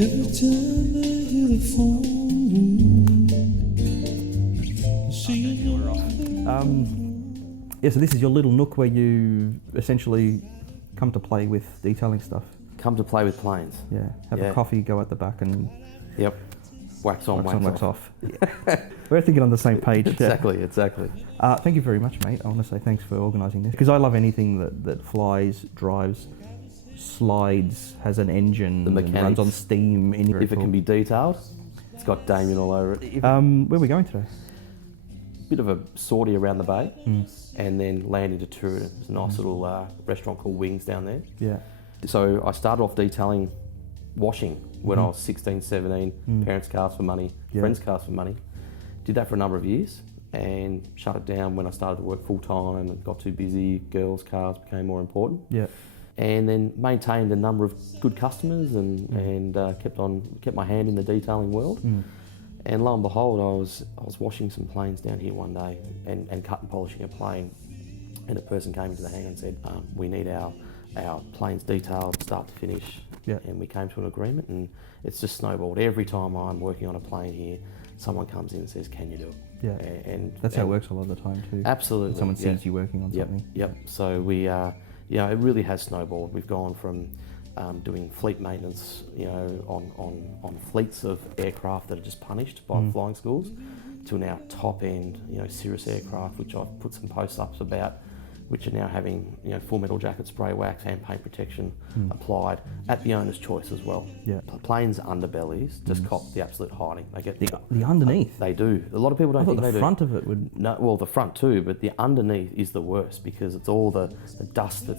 Every time I hear the phone ring, I see you. Yeah, so this is your little nook where you essentially come to play with detailing stuff. Come to play with planes. Yeah, have a coffee, go at the back and... Yep. Wax on, wax off. We're thinking on the same page. Exactly. Thank you very much, mate. I want to say thanks for organising this, because I love anything that flies, drives, slides, has an engine, the mechanics, runs on steam. If it can be detailed, it's got Damien all over it. Where are we going today? Bit of a sortie around the bay, and then landing to Turin. There's a nice little restaurant called Wings down there. Yeah. So I started off detailing washing when I was 16, 17, parents' cars for money, friends' cars for money. Did that for a number of years and shut it down when I started to work full time and got too busy, girls' cars became more important. Yeah. And then maintained a number of good customers and kept my hand in the detailing world. And lo and behold, I was washing some planes down here one day and cut and polishing a plane, and a person came into the hangar and said, we need our planes detailed start to finish. Yeah. And we came to an agreement, and it's just snowballed. Every time I'm working on a plane here, someone comes in and says, can you do it? Yeah. And that's how it works a lot of the time too. Absolutely. When someone sees you working on something. Yep. So we, it really has snowballed. We've gone from doing fleet maintenance, on fleets of aircraft that are just punished by the flying schools, to now top end, Cirrus aircraft, which I've put some posts up about, which are now having, full metal jacket spray wax and paint protection applied at the owner's choice as well. Yeah. Planes' underbellies just cop the absolute hiding. They get the underneath. They do. A lot of people don't think they do. The front of it would. No, well, the front too, but the underneath is the worst, because it's all the dust that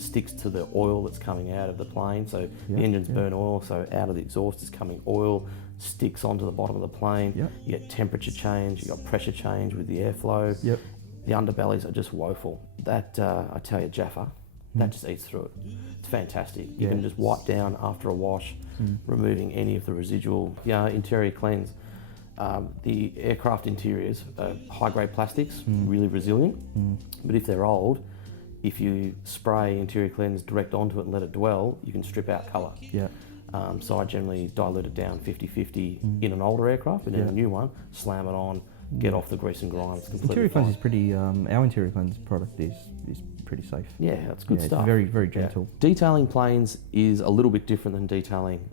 sticks to the oil that's coming out of the plane. So the engines burn oil, so out of the exhaust is coming oil, sticks onto the bottom of the plane. Yep. You get temperature change, you got pressure change with the airflow. Yep. The underbellies are just woeful. That, I tell you, Jaffa, that just eats through it. It's fantastic. You can just wipe down after a wash, removing any of the residual interior cleanse. The aircraft interiors are high-grade plastics, really resilient, but if they're old, if you spray interior cleanse direct onto it and let it dwell, you can strip out colour. Yeah. So I generally dilute it down 50-50 in an older aircraft, and in a new one, slam it on, get off the grease and grime. It's completely Interior cleanse fine. is pretty. Our interior cleanse product is pretty safe. Yeah, that's good stuff. It's very, very gentle. Yeah. Detailing planes is a little bit different than detailing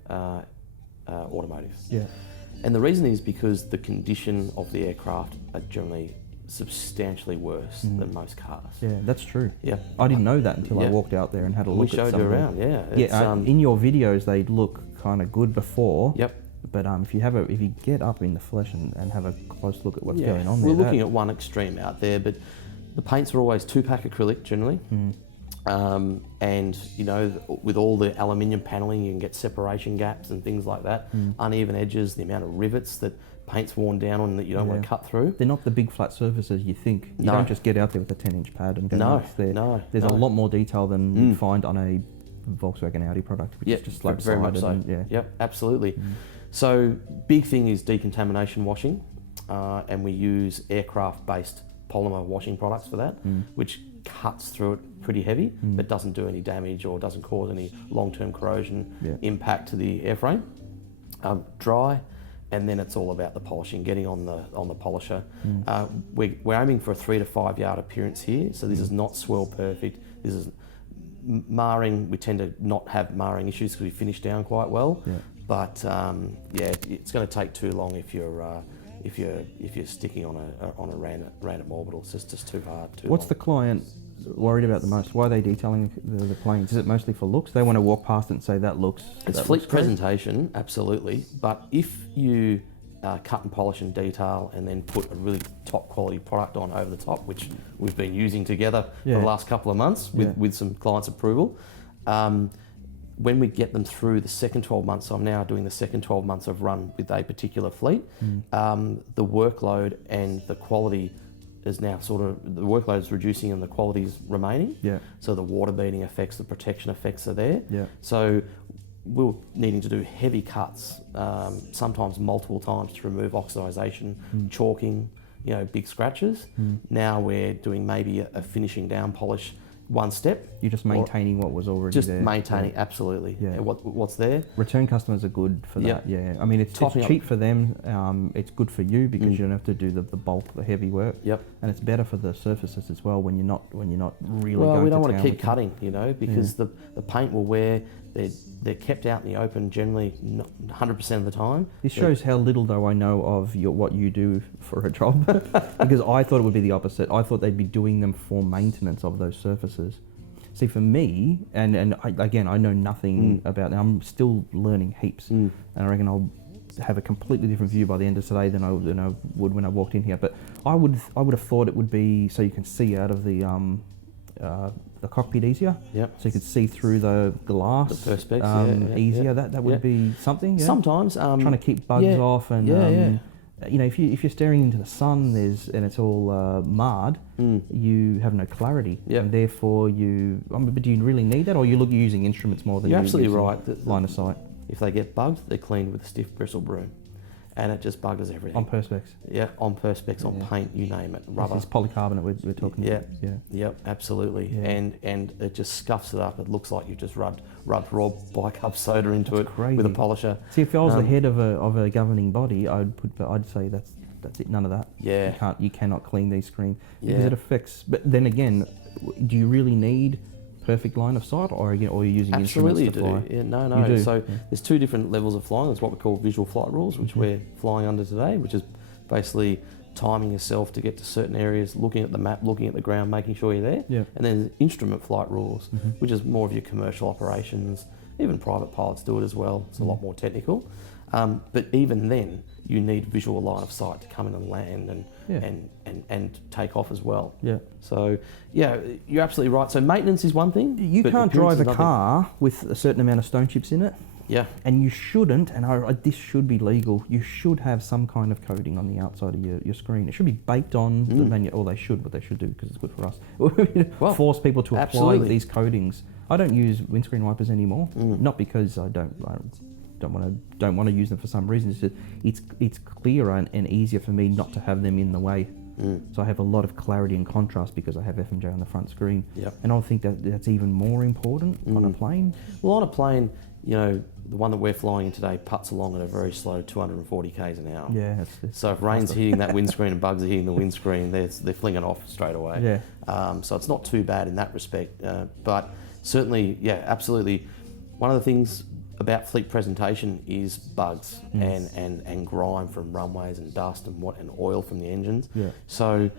automotive. Yeah. And the reason is because the condition of the aircraft are generally substantially worse than most cars. Yeah, that's true. Yeah. I didn't know that until I walked out there and had a look at some. We showed you around, yeah. Yeah, in your videos they look kind of good before. Yep. But if you get up in the flesh and have a close look at what's going on there. We're looking at one extreme out there, but the paints are always 2-pack acrylic generally. And with all the aluminium paneling, you can get separation gaps and things like that. Uneven edges, the amount of rivets that paint's worn down on that you don't want to cut through. They're not the big flat surfaces you think. You don't just get out there with a 10-inch pad and go nuts. There's a lot more detail than you'd find on a Volkswagen Audi product, which is just slab very much so. Yep, absolutely. So big thing is decontamination washing, and we use aircraft-based polymer washing products for that, which cuts through it pretty heavy, but doesn't do any damage or doesn't cause any long-term corrosion impact to the airframe. Dry, and then it's all about the polishing, getting on the polisher. We're aiming for a 3 to 5 yard appearance here, so this is not swirl perfect. This is marring. We tend to not have marring issues because we finish down quite well. Yeah. But it's going to take too long if you're sticking on a random orbital. It's just too hard. What's the client worried about the most? Why are they detailing the planes? Is it mostly for looks? They want to walk past it and say that looks. It's fleet presentation, absolutely. But if you cut and polish and detail and then put a really top quality product on over the top, which we've been using together for the last couple of months with some clients' approval. When we get them through the second 12 months, so I'm now doing the second 12 months of run with a particular fleet, the workload and the quality is now the workload is reducing and the quality is remaining. Yeah. So the water beading effects, the protection effects are there. Yeah. So we're needing to do heavy cuts, sometimes multiple times to remove oxidization, chalking, big scratches. Now we're doing maybe a finishing down polish one step. You're just maintaining what was already Just there. maintaining, absolutely. Yeah. What's there. Return customers are good for that. Yeah. I mean, it's cheap for them. It's good for you because you don't have to do the bulk, the heavy work. Yep. And it's better for the surfaces as well when you're not really. Well, we don't want to keep cutting, because the paint will wear. They're kept out in the open generally 100% of the time. This shows how little, though, I know of what you do for a job, because I thought it would be the opposite. I thought they'd be doing them for maintenance of those surfaces. See, for me, and I know nothing about them. I'm still learning heaps, and I reckon I'll have a completely different view by the end of today than I would when I walked in here. But I would have thought it would be so you can see out of the cockpit easier. Yep. So you could see through the glass. The perspex, easier. That would be something. Yeah? Sometimes trying to keep bugs off and if you're staring into the sun, and it's all marred, you have no clarity, and therefore but do you really need that, or you're using instruments more than you're absolutely right. Line of sight. If they get bugged, they're cleaned with a stiff bristle broom, and it just buggers everything. On perspex. Yeah, on perspex, on paint, you name it. Rubber. This is polycarbonate we're talking about. Yeah. Yep, absolutely. Yeah. And it just scuffs it up. It looks like you've just rubbed raw bicarb soda into it with a polisher. See, if I was the head of a governing body, I'd say that's it. None of that. Yeah. You cannot clean these screens because it affects. But then again, do you really need perfect line of sight, or you're using absolutely instruments to fly? Yeah, no. So there's two different levels of flying. There's what we call visual flight rules, which we're flying under today, which is basically timing yourself to get to certain areas, looking at the map, looking at the ground, making sure you're there. Yeah. And then instrument flight rules, which is more of your commercial operations. Even private pilots do it as well. It's a lot more technical. But even then, you need visual line of sight to come in and land and take off as well. Yeah. So, you're absolutely right. So maintenance is one thing. You can't drive a car with a certain amount of stone chips in it. Yeah. And you shouldn't, and this should be legal, you should have some kind of coating on the outside of your screen. It should be baked on the menu, or what they should do, because it's good for us. Force people to apply these coatings. I don't use windscreen wipers anymore, not because I don't want to use them for some reason. It's just, it's clearer and easier for me not to have them in the way. So I have a lot of clarity and contrast because I have FMJ on the front screen. Yep. And I think that's even more important on a plane. Well, on a plane, the one that we're flying in today puts along at a very slow 240 k's an hour. Yeah. So if rain's hitting that windscreen and bugs are hitting the windscreen, they're flinging off straight away. Yeah. So it's not too bad in that respect. But certainly, absolutely. One of the things about fleet presentation is bugs and grime from runways and dust and oil from the engines. Yeah. So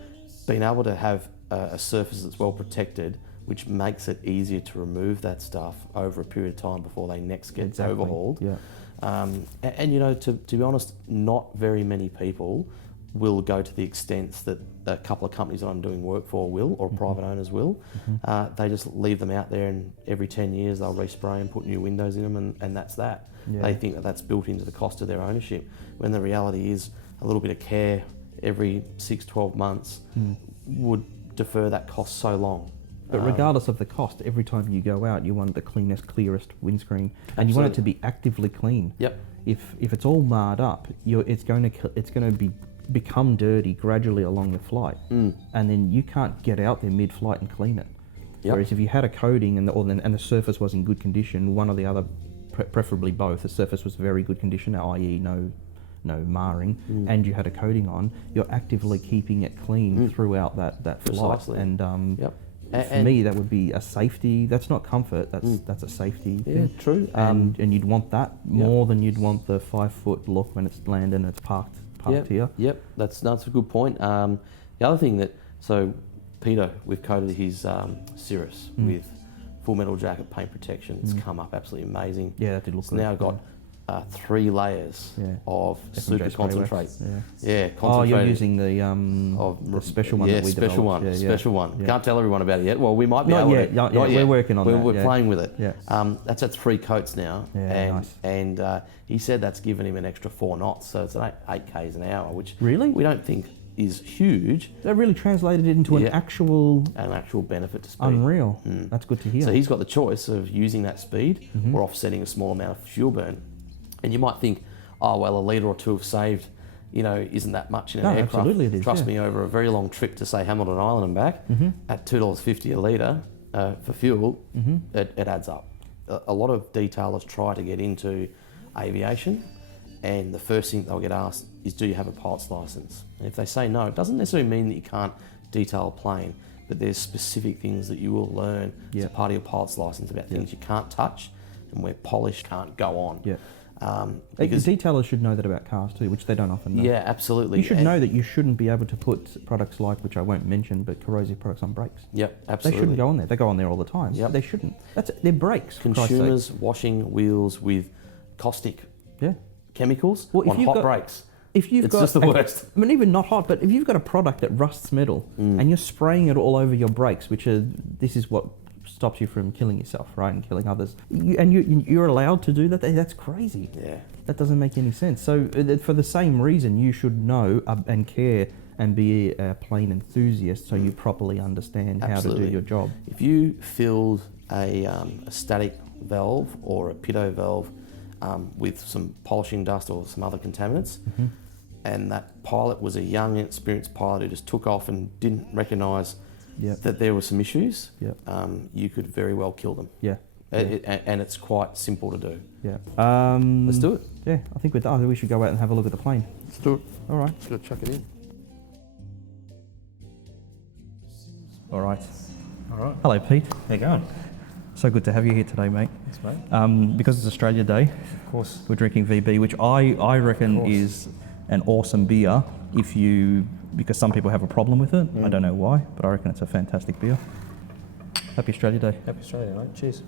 being able to have a surface that's well protected, which makes it easier to remove that stuff over a period of time before they next get overhauled. Yeah. To be honest, not very many people will go to the extents that a couple of companies that I'm doing work for will, or private owners will. They just leave them out there, and every 10 years they'll respray and put new windows in them, and that's that. Yeah. They think that that's built into the cost of their ownership, when the reality is a little bit of care every 6-12 months would defer that cost so long. But regardless of the cost, every time you go out, you want the cleanest, clearest windscreen, and you want it to be actively clean. Yep. If it's all marred up, it's going to become dirty gradually along the flight, and then you can't get out there mid-flight and clean it. Yep. Whereas if you had a coating and the surface was in good condition, one or the other, preferably both, the surface was very good condition, i.e. no marring, and you had a coating on, you're actively keeping it clean throughout that flight. And for me, that would be a safety. That's not comfort. That's a safety thing. True. And you'd want that more than you'd want the 5-foot look when it's landed and it's parked here. Yep. That's a good point. The other thing Peter, we've coated his Cirrus with full metal jacket paint protection. It's come up absolutely amazing. Yeah, that did look good. It's now got 3 layers of super concentrate. Concentrate. Oh, you're using the special one that we developed. Special one. Can't tell everyone about it yet. Well, we might be able to. Not yet. We're working on that. We're playing with it. Yeah. That's at 3 coats now. Yeah, nice. And he said that's given him an extra 4 knots, so it's at 8 k's an hour, which really we don't think is huge. That really translated it into an actual benefit to speed. Unreal. That's good to hear. So he's got the choice of using that speed or offsetting a small amount of fuel burn. And you might think, oh, well, a litre or 2 have saved, isn't that much in an aircraft. Absolutely it is. Trust me, over a very long trip to, say, Hamilton Island and back, at $2.50 a litre, for fuel, it adds up. A lot of detailers try to get into aviation, and the first thing they'll get asked is, do you have a pilot's license? And if they say no, it doesn't necessarily mean that you can't detail a plane, but there's specific things that you will learn as a part of your pilot's license about things you can't touch and where polish can't go on. Yeah. Because detailers should know that about cars too, which they don't often know. Yeah, absolutely. You should know that you shouldn't be able to put products like, which I won't mention, but corrosive products on brakes. Yep, They absolutely. shouldn't go on there. They go on there all the time. Yep. They shouldn't. They're brakes. for Christ's sake. Consumers washing wheels with caustic Yeah. chemicals Well, on hot brakes. If you've It's got, just the worst. I mean, even not hot, but if you've got a product that rusts metal and you're spraying it all over your brakes, this is what stops you from killing yourself, right, and killing others. You're allowed to do that. That's crazy. Yeah. That doesn't make any sense. So for the same reason, you should know and care and be a plane enthusiast, so you properly understand how to do your job. If you filled a static valve or a pitot valve with some polishing dust or some other contaminants, and that pilot was a young, inexperienced pilot who just took off and didn't recognise that there were some issues, you could very well kill them. Yeah. And it's quite simple to do. Yeah. Let's do it. Yeah, I think we're done. We should go out and have a look at the plane. Let's do it. All right. Just gotta chuck it in. All right. All right. Hello, Pete. How you going? So good to have you here today, mate. Thanks, mate. Because it's Australia Day, Of course. we're drinking VB, which I reckon is an awesome beer because some people have a problem with it. I don't know why, but I reckon it's a fantastic beer. Happy Australia Day. Happy Australia, mate. Cheers.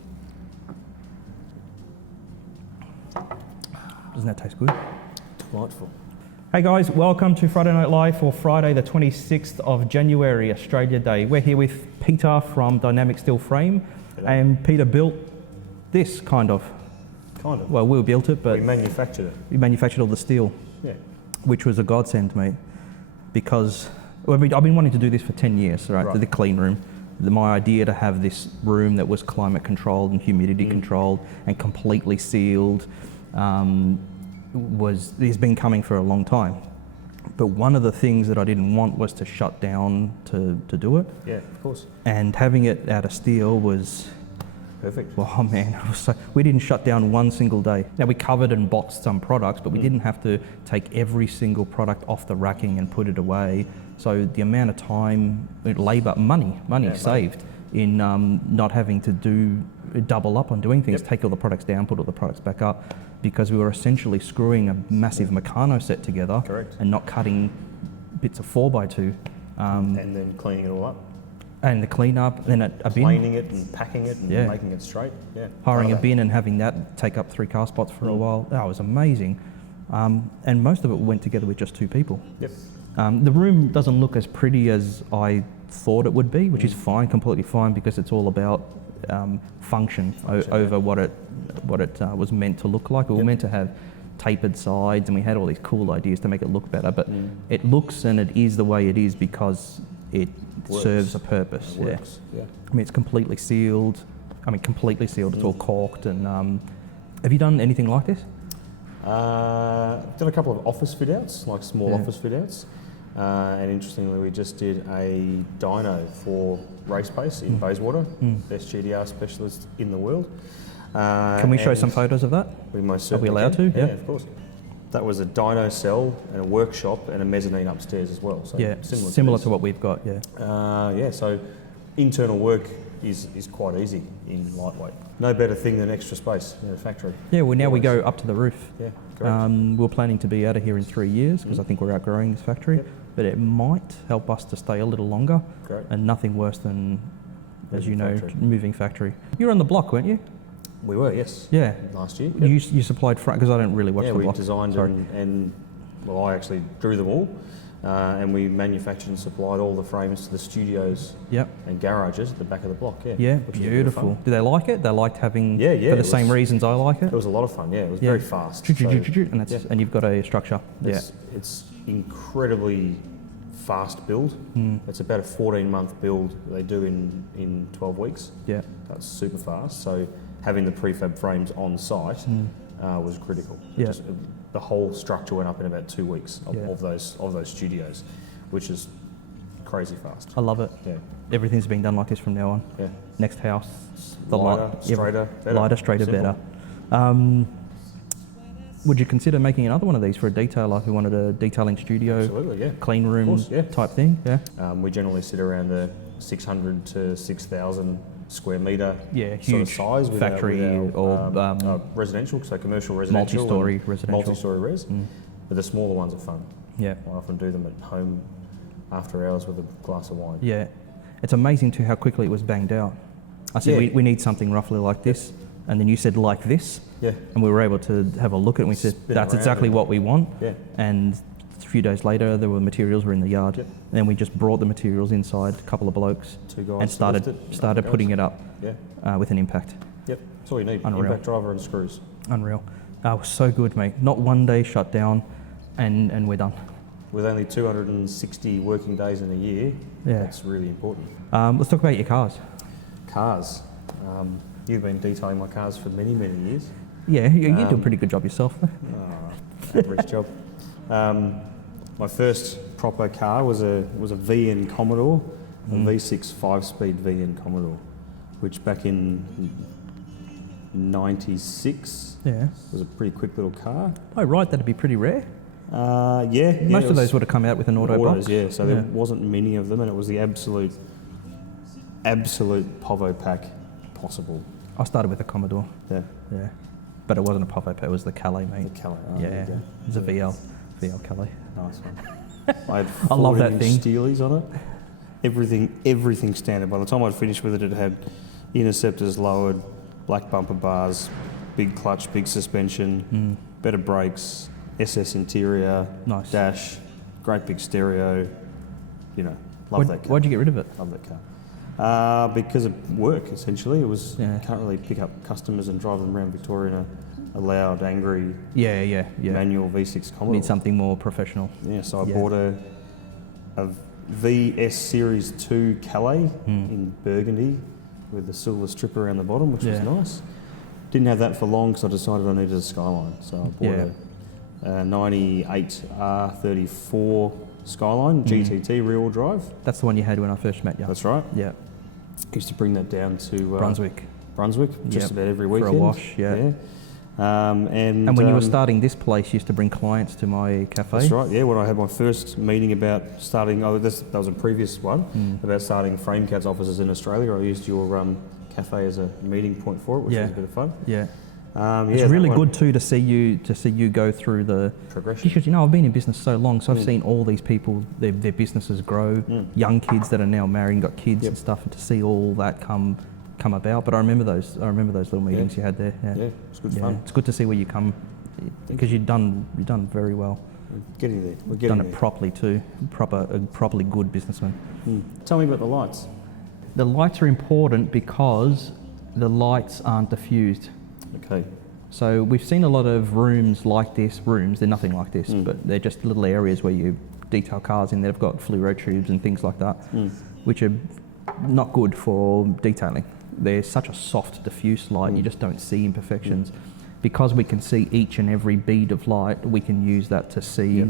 Doesn't that taste good? Delightful. Hey guys, welcome to Friday Night Live for Friday the 26th of January, Australia Day. We're here with Peter from Dynamic Steel Frame, and Peter built this kind of. Kind of. Well, we built it, but We manufactured it. we manufactured all the steel, Yeah. which was a godsend, mate, because I've been wanting to do this for 10 years, right? The clean room. My idea to have this room that was climate controlled and humidity controlled and completely sealed has been coming for a long time. But one of the things that I didn't want was to shut down to do it. Yeah, of course. And having it out of steel was, Perfect. well, oh man, we didn't shut down one single day. Now we covered and boxed some products, but we didn't have to take every single product off the racking and put it away. So the amount of time, labour, money saved in not having to double up on doing things, take all the products down, put all the products back up, because we were essentially screwing a massive Meccano set together. Correct. And not cutting bits of 4x2. And then cleaning it all up. And the clean up, then a bin. Planing it and packing it and making it straight. Yeah. Hiring a bin and having that take up 3 car spots for a while. That was amazing. And most of it went together with just 2 people. Yep. The room doesn't look as pretty as I thought it would be, which is fine, completely fine, because it's all about function over what it was meant to look like. We were meant to have tapered sides, and we had all these cool ideas to make it look better, but it looks and it is the way it is because it serves a purpose. It works. Yeah. I mean, it's completely sealed. It's all caulked. And have you done anything like this? I've done a couple of office fit outs, like small office fit outs. And interestingly, we just did a dyno for Race Pace in Bayswater, best GDR specialist in the world. Can we show some photos of that? We most Are we certainly allowed can. to? Yeah. Yeah, of course. That was a dyno cell and a workshop and a mezzanine upstairs as well. So similar to what we've got. Yeah. So internal work is quite easy in lightweight. No better thing than extra space in a factory. Yeah. Well, now we go up to the roof. Yeah, correct. We're planning to be out of here in 3 years because I think we're outgrowing this factory. Yep. But it might help us to stay a little longer. Great. And nothing worse than, as you know, Factory. moving factory. You were on the block, weren't you? We were, yes. Yeah. Last year. You supplied front, because I don't really watch Yeah, the we block. designed Sorry. and well, I actually drew them all, and we manufactured and supplied all the frames to the studios Yep. and garages at the back of the block. Yeah. Yeah, which was a bit of beautiful. fun. Did they like it? They liked having, Yeah, for the it same was- reasons I like it? It was a lot of fun. Yeah, it was Yeah. very fast. And, So, and you've got a structure. it's incredibly fast build. It's about a 14-month build they do in 12 weeks. Yeah. That's super fast. So having the prefab frames on site was critical. Yeah. The whole structure went up in about 2 weeks Yeah. of those studios, which is crazy fast. I love it. Yeah. Everything's being done like this from now on. Yeah. Next house, the Lighter, light, straighter, better. lighter, straighter, Simple. better. Would you consider making another one of these for a detailer who wanted a detailing studio, Absolutely, yeah. clean room Of course, yeah. type thing? Yeah. We generally sit around the 600 to 6,000 square metre Yeah, sort huge of size with factory or residential, so commercial residential. multi-storey and residential. Multi-storey res. But the smaller ones are fun. Yeah. I often do them at home after hours with a glass of wine. Yeah. It's amazing too how quickly it was banged out. I said Yeah. we need something roughly like this, and then you said like this, Yeah. and we were able to have a look at it and we said Spin that's around exactly it. what we want. Yeah. And a few days later, the materials were in the yard. Yep. And then we just brought the materials inside, a couple of blokes, Two guys and to started lift it, started up it putting goes. it up Yeah. with an impact. Yep. That's all you need. Unreal. Impact driver and screws. Unreal. It was so good, mate. Not one day shut down, and we're done. With only 260 working days in a year, Yeah. that's really important. Let's talk about your cars. Cars. You've been detailing my cars for many, many years. Yeah, you do a pretty good job yourself. Average job. My first proper car was a VN Commodore, a V6 5-speed VN Commodore, which back in '96 Yeah. was a pretty quick little car. Oh, right, that'd be pretty rare. Yeah. Most it of those was would have come out with an auto autos, box. yeah. So Yeah. there wasn't many of them, and it was the absolute Povo pack possible. I started with a Commodore. Yeah. Yeah. But it wasn't a Povo pack, it was the Calais, The mate. Calais. Oh, Yeah. there you go. It was a VL Calais. Nice one. I had I love that 14 thing. Steelies on it. Everything standard. By the time I'd finished with it, it had interceptors lowered, black bumper bars, big clutch, big suspension, better brakes, SS interior, Nice. dash, great big stereo. You know, love that car. Why'd you get rid of it? Love that car. Because of work, essentially. It was, Yeah. you can't really pick up customers and drive them around Victoria in a loud, angry, Yeah. manual V6 Commodore. Need something more professional. Yeah, so I Yeah. bought a VS Series 2 Calais in Burgundy with the silver strip around the bottom, which was Yeah. nice. Didn't have that for long because I decided I needed a Skyline. So I bought a 98 R34 Skyline, GTT rear-wheel drive. That's the one you had when I first met you. That's right. Yeah. Used to bring that down to Brunswick. just Yep. about every For a weekend. wash, yeah. And when you were starting this place, you used to bring clients to my cafe. That's right, yeah. When I had my first meeting about starting, that was a previous one, about starting FrameCAD's offices in Australia, I used your cafe as a meeting point for it, which Yeah. was a bit of fun. Yeah. Yeah, It's that really one- good too to see you go through the Progression. because I've been in business so long, so I've seen all these people their businesses grow, young kids that are now married and got kids and stuff, and to see all that come about. But I remember those little meetings you had there. Yeah, Yeah, it's good Yeah. fun. It's good to see where you come because you've done very well. We're getting there. We're Done getting it there. properly too. A properly good businessman. Tell me about the lights. The lights are important because the lights aren't diffused. Okay. So we've seen a lot of rooms like this. They're nothing like this, but they're just little areas where you detail cars in that have got fluoro tubes and things like that, which are not good for detailing. They're such a soft, diffuse light, you just don't see imperfections. Because we can see each and every bead of light, we can use that to see,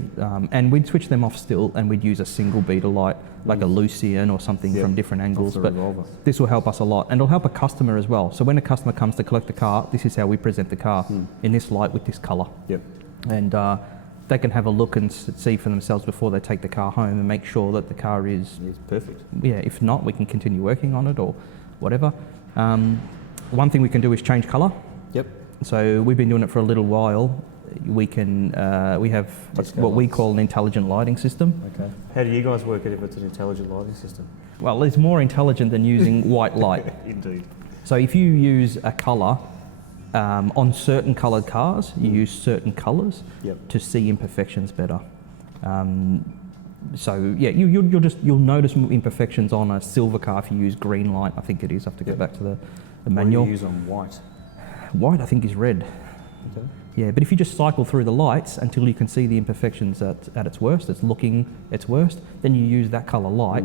and we'd switch them off still, and we'd use a single bead of light, like a Lucian or something from different angles. the But revolver. this will help us a lot, and it'll help a customer as well. So when a customer comes to collect the car, this is how we present the car, in this light with this colour. Yep. And they can have a look and see for themselves before they take the car home and make sure that the car is, It's perfect. if not, we can continue working on it or whatever. One thing we can do is change colour. Yep. So we've been doing it for a little while. We have Disco what we lights. call an intelligent lighting system. Okay. How do you guys work it if it's an intelligent lighting system? Well, it's more intelligent than using white light. Indeed. So if you use a colour on certain coloured cars, you use certain colours Yep. to see imperfections better. So yeah, you'll notice imperfections on a silver car if you use green light. I think it is. I have to go back to the What do manual. you use on white? White, I think, is red. Okay. Yeah, but if you just cycle through the lights until you can see the imperfections at its worst, it's looking its worst, then you use that colour light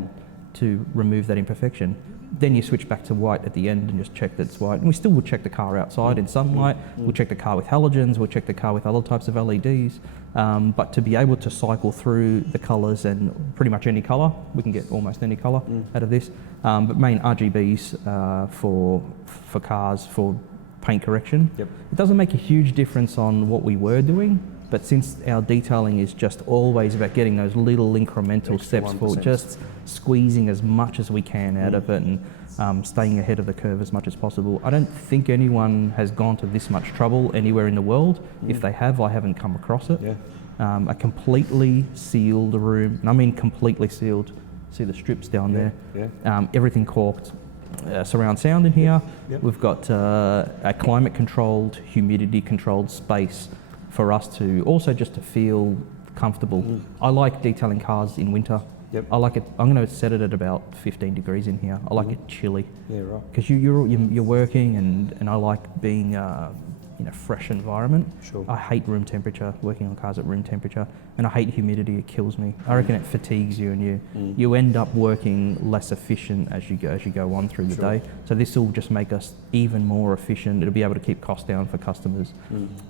to remove that imperfection. Then you switch back to white at the end and just check that it's white. And we still would check the car outside in sunlight. We'll check the car with halogens. We'll check the car with other types of LEDs. But to be able to cycle through the colours and pretty much any colour, we can get almost any colour out of this. But main RGBs for cars for paint correction. Yep. It doesn't make a huge difference on what we were doing. But since our detailing is just always about getting those little incremental Extra steps for 1%. just squeezing as much as we can out of it and staying ahead of the curve as much as possible. I don't think anyone has gone to this much trouble anywhere in the world. If they have, I haven't come across it. Yeah. A completely sealed room, and I mean completely sealed. See the strips down there? Yeah. Everything corked. Surround sound in here. Yep. We've got a climate controlled, humidity controlled space for us to also just to feel comfortable. I like detailing cars in winter. Yep. I like it. I'm going to set it at about 15 degrees in here. I like it chilly Yeah, right. because you're working and I like being in a fresh environment. Sure. I hate room temperature, working on cars at room temperature, and I hate humidity. It kills me. I reckon it fatigues you, and you end up working less efficient as you go on through the day. So this will just make us even more efficient. It'll be able to keep costs down for customers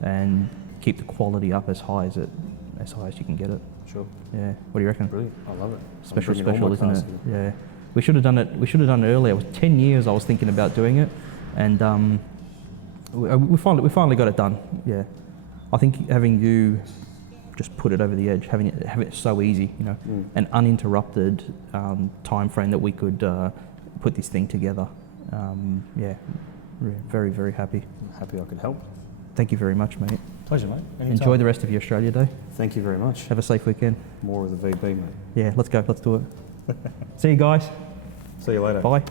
and keep the quality up as high as you can get it. Sure. Yeah. What do you reckon? Brilliant. I love it. Special, I'm bringing all my isn't cars it? here. Yeah. We should have done it. We should have done it earlier. It was 10 years I was thinking about doing it, and we finally got it done. Yeah. I think having you just put it over the edge, have it so easy, an uninterrupted time frame that we could put this thing together. Yeah. Very, very happy. I'm happy I could help. Thank you very much, mate. Pleasure, mate. Anytime. Enjoy the rest of your Australia Day. Thank you very much. Have a safe weekend. More of the VB, mate. Yeah, let's go. Let's do it. See you guys. See you later. Bye.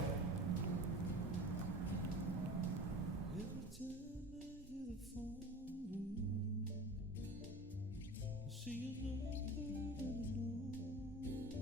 Every time I hear the phone ring, I see another and another.